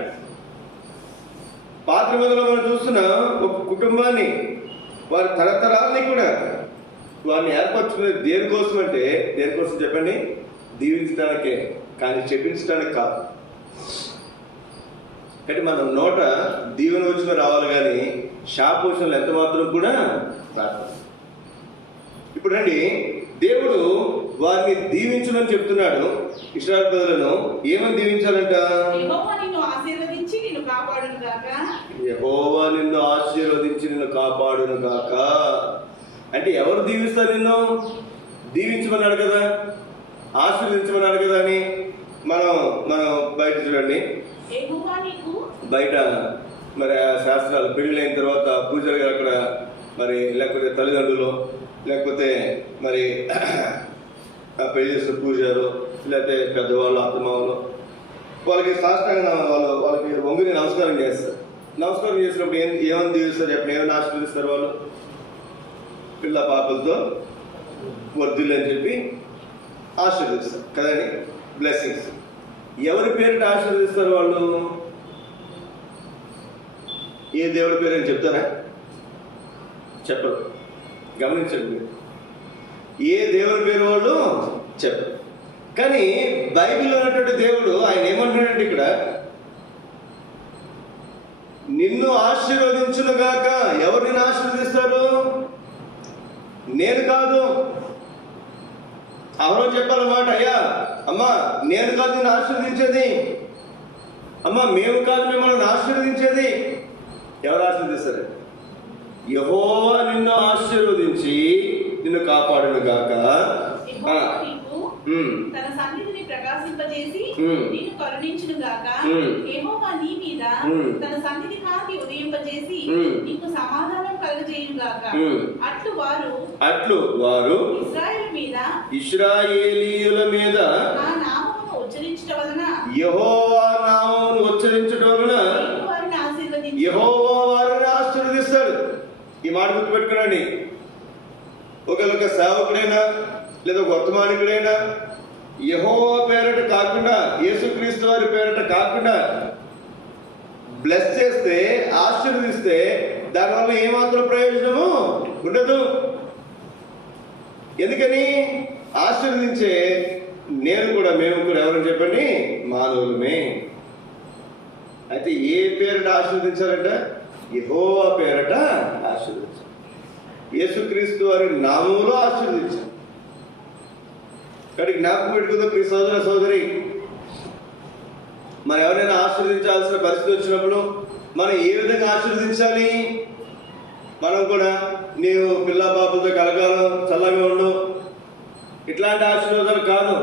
పాత నిబంధనలో మనం చూస్తున్న ఒక కుటుంబాన్ని, వారి తరతరాలని కూడా వారిని ఏర్పరచుకునేది దేనికోసం అంటే, దేనికోసం చెప్పండి? దీవించడానికే, కానీ చెప్పించడానికి కాదు. కాబట్టి మనం నోట దీవెన వచ్చిన రావాలి, కానీ శాపోషణలు ఎంత మాత్రం కూడా రాదు. ఇప్పుడు రండి, దేవుడు వారిని దీవించమని చెప్తున్నాడు. ఇశ్రాయేలు ప్రజలను ఏమని దీవించాలంట? యెహోవా నిన్ను ఆశీర్వదించి నిన్ను కాపాడును గాక. యెహోవా నిన్ను ఆశీర్వదించి నిన్ను కాపాడును గాక. అంటే ఎవరు దీవిస్తారు? నిన్ను దీవించమన్నాడు కదా, ఆశీర్వదించమన్నాడు కదా అని మనం బయట చూడండి, బయట మరి ఆ శాస్త్రాలు పెళ్ళైన తర్వాత పూజలు గారు అక్కడ మరి, లేకపోతే తల్లిదండ్రులు, లేకపోతే మరి పెళ్లి చేసిన పూజారు, లేకపోతే పెద్దవాళ్ళు, అత్తమామలు, వాళ్ళకి సాష్టాంగ వాళ్ళకి వంగుని నమస్కారం చేస్తారు. నమస్కారం చేసినప్పుడు ఏమని దీవిస్తారు చెప్పండి? ఏమని ఆశీర్వదిస్తారు? వాళ్ళు పిల్ల పాపలతో వర్ధిల్లు అని చెప్పి ఆశీర్వదిస్తారు కదండి, బ్లెస్సింగ్స్. ఎవరి పేరుట ఆశీర్వదిస్తారు వాళ్ళు? ఏ దేవుడి పేరు అని చెప్తారా? చెప్పరు. గమనించండి, ఏ దేవుడి పేరు వాళ్ళు చెప్పరు. కానీ బైబిల్లో ఉన్నటువంటి దేవుడు ఆయన ఏమంటున్నాడంటే, ఇక్కడ నిన్ను ఆశీర్వదించును గాక. ఎవరు నిన్ను ఆశీర్వదిస్తారు? నేను కాదు. ఎవరో చెప్పాలన్నమాట, అయ్యా అమ్మా నేను కాదు నిన్ను ఆశీర్వదించేది, అమ్మా మేము కాదు మిమ్మల్ని ఆశీర్వదించేది. ఎవరు ఆశీర్వదిస్తారు? యెహోవా నిన్ను ఆశీర్వదించి నిన్ను కాపాడును గాక. తన సన్నిధిని ప్రకాశింపజేసి నిన్ను కరుణించును గాక. యెహోవా నీ మీద తన సన్నిధి కాంతి ఉదయింపజేసి నీకు సమాధానం కలుగజేయును గాక. అట్లు వారు ఇశ్రాయేలీయుల మీద నా నామమును ఉచ్చరించుట వలన, యెహోవా నామమును ఉచ్చరించుట వలన వారిని ఆశీర్వదించు. యెహోవా వారిని ఆశీర్వదిస్తాడు. ఈ మాట గుర్తుపెట్టుకునండి. ఒకవేళ సేవకుడైనా లేదా ఒక వర్తమానికుడైనా యెహోవా పేరట కాకుండా, యేసుక్రీస్తు వారి పేరట కాకుండా బ్లెస్ చేస్తే, ఆశీర్వదిస్తే దానివల్ల ఏమాత్రం ప్రయోజనము ఉండదు. ఎందుకని? ఆశీర్వదించే నేను కూడా, మేము కూడా ఎవరని చెప్పండి? మానవులమే. అయితే ఏ పేరట ఆశీర్వదించాలంట? యెహోవా పేరట ఆశీర్వదించాలి. యేసుక్రీస్తు వారి నామములో ఆశీర్వదించాలి. కాబట్టి జ్ఞాపకం పెట్టుకుందాం ప్రియ సోదర సోదరి, మనం ఎవరైనా ఆశీర్వదించాల్సిన పరిస్థితి వచ్చినప్పుడు మనం ఏ విధంగా ఆశీర్వదించాలి? మనం కూడా నీవు పిల్ల బాబులతో కలగాలం, చల్లగా ఉండు, ఇట్లాంటి ఆశీర్వాదాలు కాదు.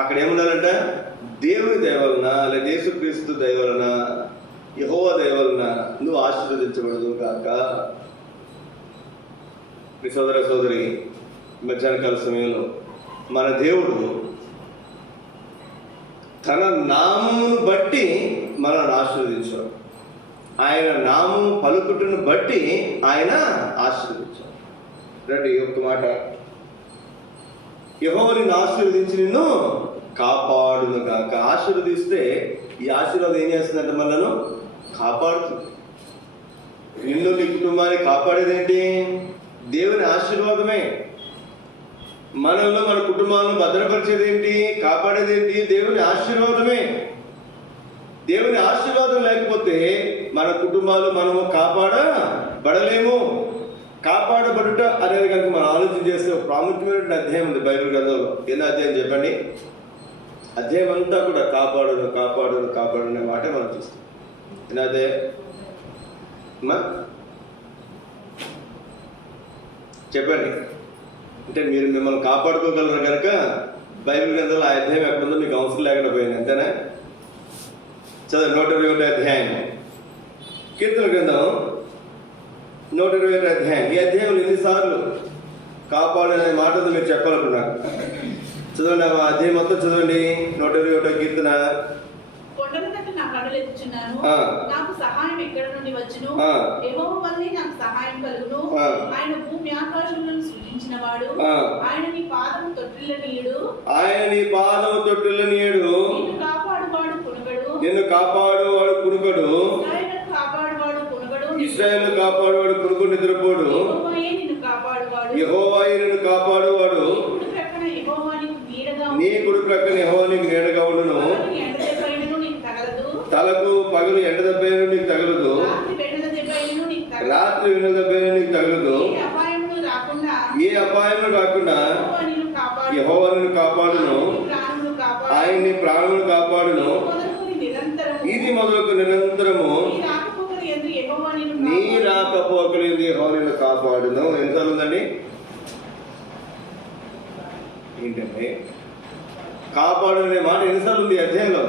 అక్కడ ఏముండాలంట? దేవుని దయ వలన, లేదా యేసుక్రీస్తు దయ వలన, యెహోవా దయ వలన నువ్వు ఆశీర్వదించబడదు కాక. మీ సోదర సోదరి, మధ్యాహ్నకాల సమయంలో మన దేవుడు తన నామమును బట్టి మనల్ని ఆశీర్వదించాడు. ఆయన నామము పలుకుటను బట్టి ఆయన ఆశీర్వదించాడు. రండి ఒక్క మాట, యెహోవా నిన్ను ఆశీర్వదించి నిన్ను కాపాడును గాక. ఆశీర్వదిస్తే ఈ ఆశీర్వాదం ఏం చేస్తుందంటే మనను కాపాడుతుంది. నిన్ను నీ కుటుంబాన్ని కాపాడేదేంటి? దేవుని ఆశీర్వాదమే. మనలో మన కుటుంబాలను భద్రపరిచేది ఏంటి? కాపాడేది ఏంటి? దేవుని ఆశీర్వాదమే. దేవుని ఆశీర్వాదం లేకపోతే మన కుటుంబాలు మనము కాపాడబడలేము. కాపాడబడుట అనేది కనుక మనం ఆలోచన చేస్తే ఒక ప్రాముఖ్యమైన అధ్యాయం ఉంది బైబిల్ గ్రంథంలో. ఏదో అధ్యాయం చెప్పండి? అధ్యాయం అంతా కూడా కాపాడును కాపాడును కాపాడు అనే మాట మనం చూస్తాం. ఏనాదే చెప్పండి. అంటే మీరు మిమ్మల్ని కాపాడుకోగలరు కనుక బైబిల్ గ్రంథంలో ఆ అధ్యాయం ఎక్కడుందో మీకు అవసరం లేకుండా పోయింది, అంతేనా? చదువు 121 అధ్యాయం, కీర్తన గ్రంథం 121 అధ్యాయం. ఈ అధ్యాయంలో ఎన్నిసార్లు కాపాడనే మాట మీరు చెప్పాలనుకున్నారు? చదవండి, ఆ అధ్యాయం మొత్తం చదవండి. 121 కీర్తన. నా కన్నులు ఎత్తుచున్నాను, నాకు సహాయం ఎక్కడ నుండి వచ్చును? యెహోవా వల్లే నాకు సహాయం కలుగును. ఆయన భూమి ఆకాశములను సృజించిన వాడు. ఆయన నీ పాదము తొట్టిల్లనీయుడు. ఆయన నీ పాదము తొట్టిల్లనీయుడు. నిన్ను కాపాడువాడు కునుకడు. నిన్ను కాపాడువాడు కునుకడు. కాపాడువాడు కునుకడు. ఇశ్రాయేలు కాపాడువాడు కునుకు నిద్రపోడు. యెహోవాయే నిన్ను కాపాడువాడు. యెహోవాయే నిన్ను కాపాడువాడు. నీ కుడి ప్రక్కన యెహోవా నీకు నీడగా ఉండును. తలకు పగలు ఎండ దెబ్బైన నీకు తగలదు, రాత్రి వెన్న దెబ్బైన నీకు తగలదు. ఏ అపాయము రాకుండా యెహోవా నిన్ను కాపాడును. ఆయన నీ ప్రాణమును కాపాడును. ఇది మొదలకు నిరంతరము నీ రాకపోకలు యెహోవా నిన్ను కాపాడును. ఎన్నిసార్లు ఉందండి? ఏంటంటే కాపాడు అనే మాట ఎన్నిసార్లు ఉంది అధ్యాయంలో?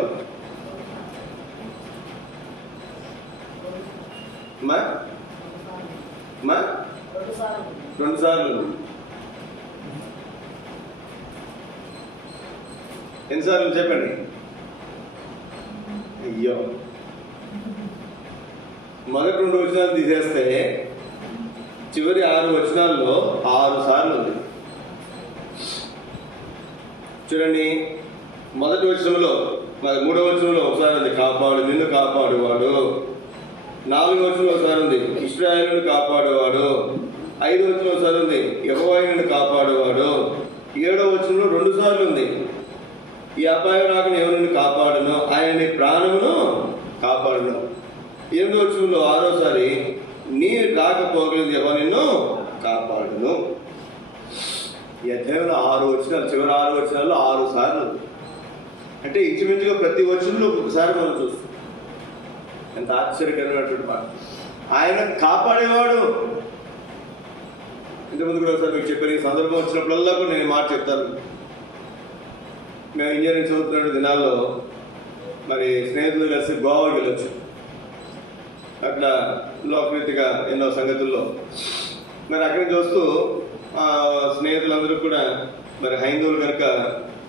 రెండు సార్లు. ఎన్నిసార్లు చెప్పండి? అయ్యో, మొదటి 2 వచనాలు తీసేస్తే చివరి 6 వచనాల్లో 6 సార్లు ఉంది. చూడండి, మొదటి వచనంలో 3వ వచనంలో ఒకసారి ఉంది కాపాడు, నిన్ను కాపాడువాడు. 4వ వచనంలో ఒకసారి ఉంది ఇశ్రాయేలును కాపాడువాడు. 5వ వచనంలో ఒకసారి ఉంది యెహోవా నిన్ను కాపాడువాడు. 7వ వచనంలో 2 సార్లు ఉంది ఈ అపాయం రాకుండా ఎవరు నిన్ను కాపాడును, ఆయన నీ ప్రాణమును కాపాడును. 8వ వచనంలో 6వసారి నీ రాకపోగలింది యెహోవా నిన్ను కాపాడును. ఈ అధ్యాయంలో 6 వచనాలు, చివరి 6 వచనాల్లో 6 సార్లు, అంటే ఇంచుమించుగా ప్రతి వచనంలో ఒక్కొక్కసారి మనం చూస్తాం. ఎంత ఆశ్చర్యకరమైనటువంటి మాట. ఆయన కాపాడేవాడు. ఇంతకుముందు కూడా ఒకసారి మీకు చెప్పాను, ఈ సందర్భం వచ్చినప్పుడల్లా కూడా నేను మాట చెప్తాను. మేము ఇంజనీరింగ్ చదువుతున్న దినాల్లో మరి స్నేహితులు కలిసి గోవాకి వెళ్ళొచ్చు. అక్కడ లోకరీతిగా ఎన్నో సంగతుల్లో మరి అక్కడ చూస్తూ స్నేహితులందరూ కూడా మరి హైందవులు కనుక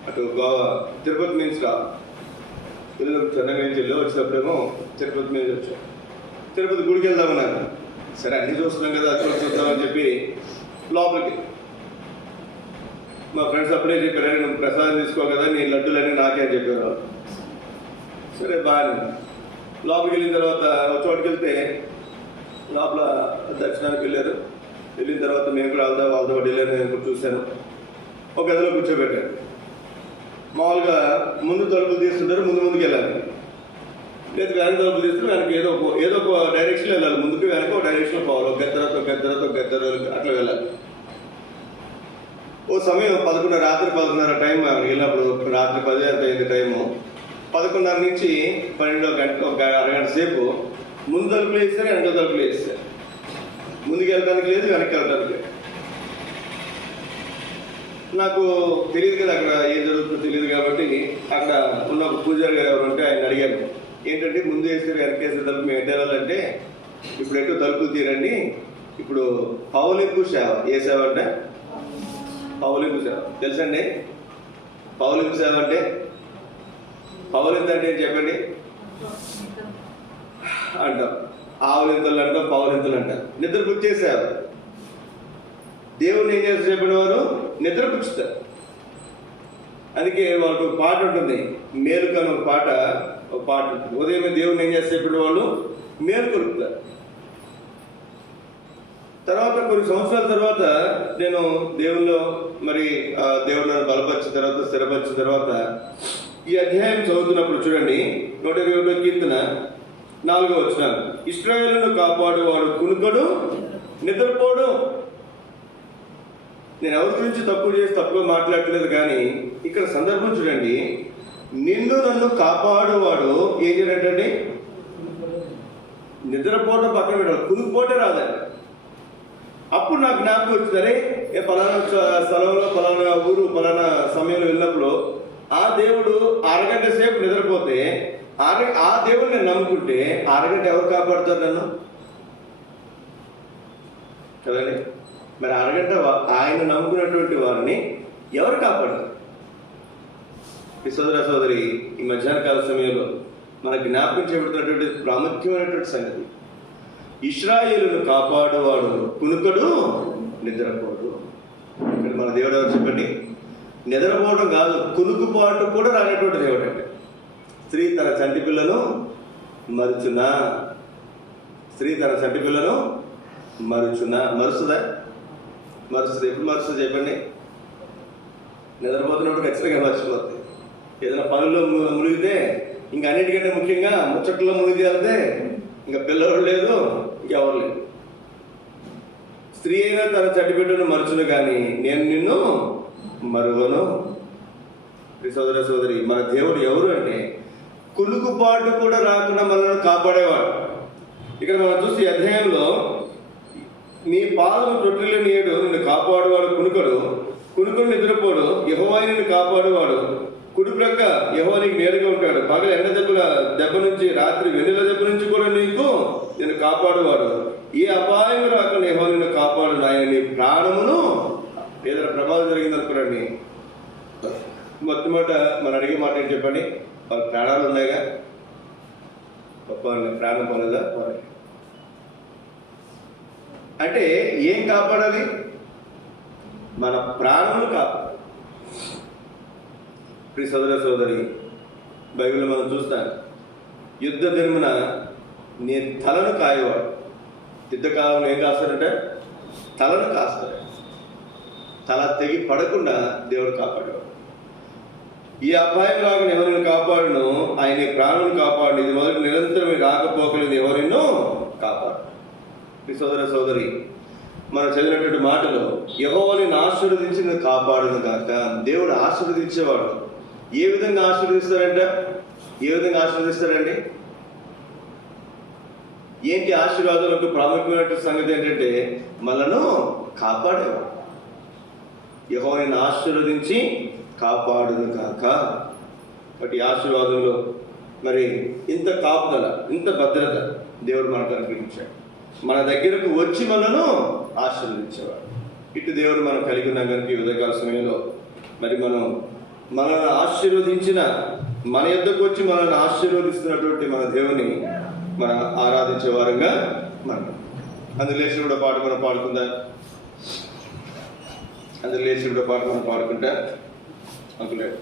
అటు గోవా తిరుపతి నుంచి చెన్నై నుంచి వెళ్ళి వచ్చినప్పుడేమో తిరుపతి మీద వచ్చాం. తిరుపతి గుడికి వెళ్దామన్నారు. సరే అన్నీ చూస్తున్నాం కదా, చూద్దామని చెప్పి లోపలికి మా ఫ్రెండ్స్ అప్పుడే చెప్పారు, నువ్వు ప్రసాదం తీసుకో కదా, నీ లడ్డులన్నీ నాకే అని చెప్పారు. సరే బాగా లోపలికి వెళ్ళిన తర్వాత ఒక చోటుకి వెళ్తే లోపల దర్శనానికి వెళ్ళారు. వెళ్ళిన తర్వాత మేము కూడా వాళ్ళతో వెళ్ళారు. నేను కూడా చూశాను. ఒక గదిలో కూర్చోబెట్టారు. మామూలుగా ముందు తలుపులు తీస్తుంటారు, ముందుకు వెళ్ళాలి. లేదు వెనక తలుపులు తీస్తుంటే వెనక ఏదో ఒక డైరెక్షన్లో వెళ్ళాలి. ముందుకు వెనక ఒక డైరెక్షన్లో పోవాలి. ఒక గద్దరతో అట్లా వెళ్ళాలి. ఓ సమయం రాత్రి 11:30 టైం వెళ్ళినప్పుడు, రాత్రి 10 అయింది టైము. 11:30 నుంచి 12 గంట, ఒక అరగంట సేపు ముందు తలుపులు వేస్తారు, వెనక తలుపులు వేస్తారు. ముందుకు వెళ్ళడానికి లేదు, వెనక్కి వెళ్ళడానికి లేదు. నాకు తెలియదు కదా అక్కడ ఏం జరుగుతుందో తెలియదు కాబట్టి అక్కడ ఉన్న ఒక పూజారి గారు ఎవరు ఉంటే ఆయన అడిగాను, ఏంటంటే ముందు వేస్తే వెనక వేసే తలుపు మేము ఎటు వెళ్ళాలంటే, ఇప్పుడు ఎటు తలుపులు తీరండి, ఇప్పుడు పౌలింపు సేవ. ఏ సేవ అంటే పౌలింపు సేవ తెలుసండి? పౌలింపు సేవ అంటే పౌలింత అంటే చెప్పండి అంటాం. ఆవులింతలు అంటాం, పౌలింతలు అంటాం. నిద్రపుచ్చేసేవారు. దేవుడిని ఏం చేస్తే చెప్పినవారు నిద్రపుచ్చుతారు. అందుకే వాళ్ళకు ఒక పాట ఉంటుంది, మేలుకని ఒక పాట ఉంటుంది. ఉదయం దేవుడిని ఏం చేస్తే చెప్పిన వాళ్ళు మేలు కొలుపుతారు. తర్వాత కొన్ని సంవత్సరాల తర్వాత నేను దేవుల్లో మరి దేవుడు నన్ను బలపరిచిన తర్వాత, స్థిరపరిచిన తర్వాత ఈ అధ్యాయం చదువుతున్నప్పుడు చూడండి, 121వ కీర్తన 4వ వచనం, ఇశ్రాయేలును కాపాడువాడు కునుకడు నిద్రపోడు. నేను ఎవరి గురించి తప్పుగా మాట్లాడట్లేదు, కానీ ఇక్కడ సందర్భం చూడండి, నిన్ను నన్ను కాపాడువాడు ఏం చేయడండి? నిద్రపోవడం పక్కన పెట్టాలి, కునుకుపోటే రాదండి. అప్పుడు నాకు జ్ఞాపకం వచ్చిందరే, పలానా స్థలంలో పలానా ఊరు పలానా సమయంలో వెళ్ళినప్పుడు ఆ దేవుడు అరగంట సేపు నిద్రపోతే ఆ దేవుడిని నేను నమ్ముకుంటే అరగంట ఎవరు కాపాడుతారు నన్ను? కదండి. మరి అరగంట ఆయన నమ్ముకున్నటువంటి వారిని ఎవరు కాపాడతారు? ఈ సోదరి ఈ మధ్యాహ్న కాల సమయంలో మనకు జ్ఞాపకం చేయబడుతున్నటువంటి ప్రాముఖ్యమైనటువంటి సంగతి, ఇశ్రాయేలును కాపాడువాడు కునుకడు నిద్రపోడు. ఇక్కడ మన దేవుడు ఎవరు చెప్పండి? నిద్రపోవడం కాదు, కునుకుపాటు కూడా రానటువంటి దేవుడు అంటే. స్త్రీ తన చంటి పిల్లను మరుచునా? స్త్రీ తన చంటి పిల్లను మరుచునా? మరుస్తుందా? మరుస్తుంది. ఎప్పుడు మరుస్తుంది చెప్పండి? నిద్రపోతున్నప్పుడు ఖచ్చితంగా మర్చిపోతుంది. ఏదైనా పనుల్లో మునిగితే, ఇంకా అన్నిటికంటే ముఖ్యంగా ముచ్చట్లో మునిగి వెళ్తే ఇంకా పిల్లలు లేదు, ఇంకెవరు లేదు. స్త్రీ అయినా తన చంటి బిడ్డను మరచును కానీ నేను నిన్ను మరువను. సోదరి మన దేవుడు ఎవరు అంటే కులుకుపాటు కూడా రాకుండా మనల్ని కాపాడేవాడు. ఇక్కడ మనం చూసి అధ్యాయంలో నీ పాదము తొట్టిలో నీడు నిన్ను కాపాడువాడు కునుకడు నిద్రపోడు, యెహోవా నిన్ను కాపాడువాడు కుడి ప్రక్క యెహోవా నీకు నేరుగా ఉంటాడు. పగల ఎండ దెబ్బ నుంచి, రాత్రి వెన్నెల దెబ్బ నుంచి కూడా నేను కాపాడువాడు. ఏ అపాయం రాకుండా యెహోవా నిన్ను కాపాడు. ఆయన నీ ప్రాణమును ఏదైనా ప్రమాదం జరిగిందనుకోండి, మొట్టమొదట మనం అడిగే మాట ఏంటి చెప్పండి? వాళ్ళ ప్రాణాలు ఉన్నాయిగా, గొప్ప ప్రాణం పోలేదా? అంటే ఏం కాపాడాలి? మన ప్రాణమును కాపాడాలి. ప్రియ సోదరి బైబిల్లో మనం చూస్తాం, యుద్ధ దినమున నీ తలను కాయేవాడు. యుద్ధకాలంలో ఏం కాస్తారంటే తలను కాస్తారు. తల తెగి పడకుండా దేవుడు కాపాడేవాడు. ఈ అపాయం లాగా ఎవరిని కాపాడును, ఆయన ప్రాణులను కాపాడు, ఇది మొదటి నిరంతరం రాకపోకలేదు ఎవరినో కాపాడు. ఈ సోదర సోదరి, మనం చదివినటువంటి మాటలో యెహోవాని ఆశీర్వదించిన కాపాడును గాక. దేవుడు ఆశీర్వదించేవాడు. ఏ విధంగా ఆశీర్వదిస్తారంట? ఏ విధంగా ఆశీర్వదిస్తారండి? ఏంటి ఆశీర్వాదాలకు ప్రాముఖ్యమైన సంగతి ఏంటంటే మనను కాపాడేవాడు. యెహోవాని ఆశీర్వదించి కాపాడును గాక. బట్ ఈ ఆశీర్వాదంలో మరి ఇంత కాపుదల, ఇంత భద్రత దేవుడు మనకు అనుగ్రహించాడు. మన దగ్గరకు వచ్చి మనను ఆశీర్వదించేవాడు. ఇటు దేవుడు మనం కలిగి ఉన్నాం కనుక ఈ ఉదయకాల సమయంలో మరి మనల్ని ఆశీర్వదించిన, మన యొద్దకు వచ్చి మనల్ని ఆశీర్వదిస్తున్నటువంటి మన దేవుని మనం ఆరాధించే వారంగా మనం అందులో లేచి కూడా పాట మనం పాడుకుందా? అందులో లేచి కూడా పాట మనం పాడుకుంటా అనుకున్నాడు.